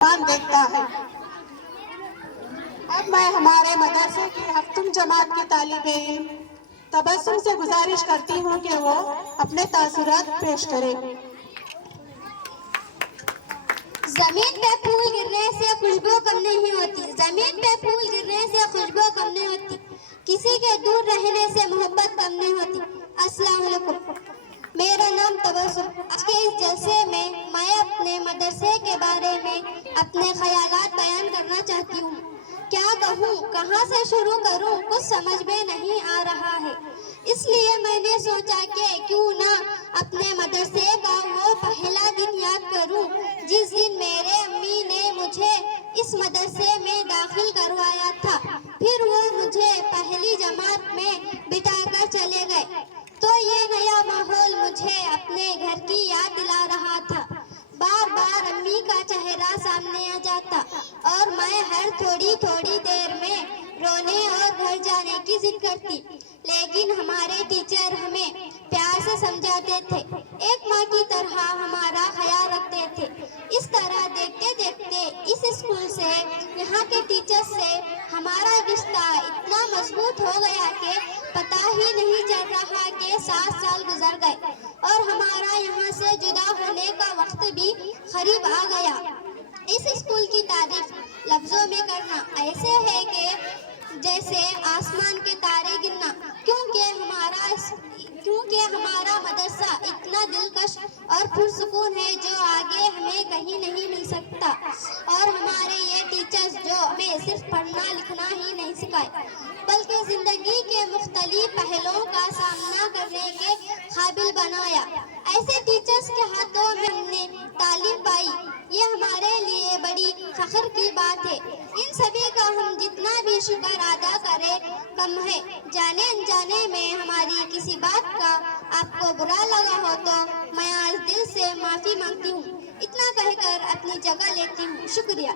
دیکھتا ہے۔ اب میں ہمارے مدرسے کی ہفتم جماعت کی طالب علم تبسم سے گزارش کرتی ہوں کہ وہ اپنے تاثرات پیش کرے۔ زمین پہ پھول گرنے سے خوشبو کم نہیں ہوتی، زمین پہ پھول گرنے سے خوشبو کم نہیں ہوتی، کسی کے دور رہنے سے محبت کم نہیں ہوتی۔ السلام علیکم، میرا نام تبسم۔ آج کے اس جلسے میں اپنے مدرسے کے بارے میں اپنے خیالات بیان کرنا چاہتی ہوں۔ کیا کہوں، کہاں سے شروع کروں، کچھ سمجھ میں نہیں آ رہا ہے۔ اس لیے میں نے سوچا کہ کیوں نہ اپنے مدرسے کا وہ پہلا دن یاد کروں جس دن میرے امی نے مجھے اس مدرسے میں داخل کروایا تھا، پھر وہ مجھے پہلی جماعت میں بٹھا کر چلے گئے تو یہ نیا ماحول مجھے اپنے گھر کی یاد دلا رہا تھا۔ بار بار امی کا چہرہ سامنے آ جاتا اور میں ہر تھوڑی تھوڑی دیر میں رونے اور گھر جانے کی ضد کرتی، لیکن ہمارے ٹیچر ہمیں پیار سے سمجھاتے تھے، ایک ماں کی طرح ہمارا خیال رکھتے تھے۔ اس طرح دیکھتے دیکھتے اس اسکول سے، یہاں کے ٹیچر سے ہمارا رشتہ اتنا مضبوط ہو گیا کہ پتہ ہی نہیں چل رہا کہ 7 سال گزر گئے اور ہمارا یہاں سے جدا ہونے کا وقت بھی قریب آ گیا۔ اس اسکول کی تعریف لفظوں میں کرنا ایسے ہے کہ جیسے آسمان کے تارے گننا، کیونکہ ہمارا مدرسہ اتنا دلکش اور پرسکون ہے جو آگے ہمیں کہیں نہیں مل سکتا، اور ہمارے یہ ٹیچرز جو ہمیں صرف پڑھنا لکھنا ہی نہیں سکھائے بلکہ زندگی کے مختلف پہلوؤں کا سامنا کرنے کے قابل بنایا۔ ایسے ٹیچرز کے ہاتھوں میں ہم نے تعلیم پائی، یہ ہمارے لیے بڑی فخر کی بات ہے۔ ان سبھی کا ہم جتنا بھی شکر ادا کریں کم ہے۔ جانے انجانے میں ہماری کسی بات کا آپ کو برا لگا ہو تو میں آج دل سے معافی مانگتی ہوں۔ اتنا کہہ کر اپنی جگہ لیتی ہوں، شکریہ۔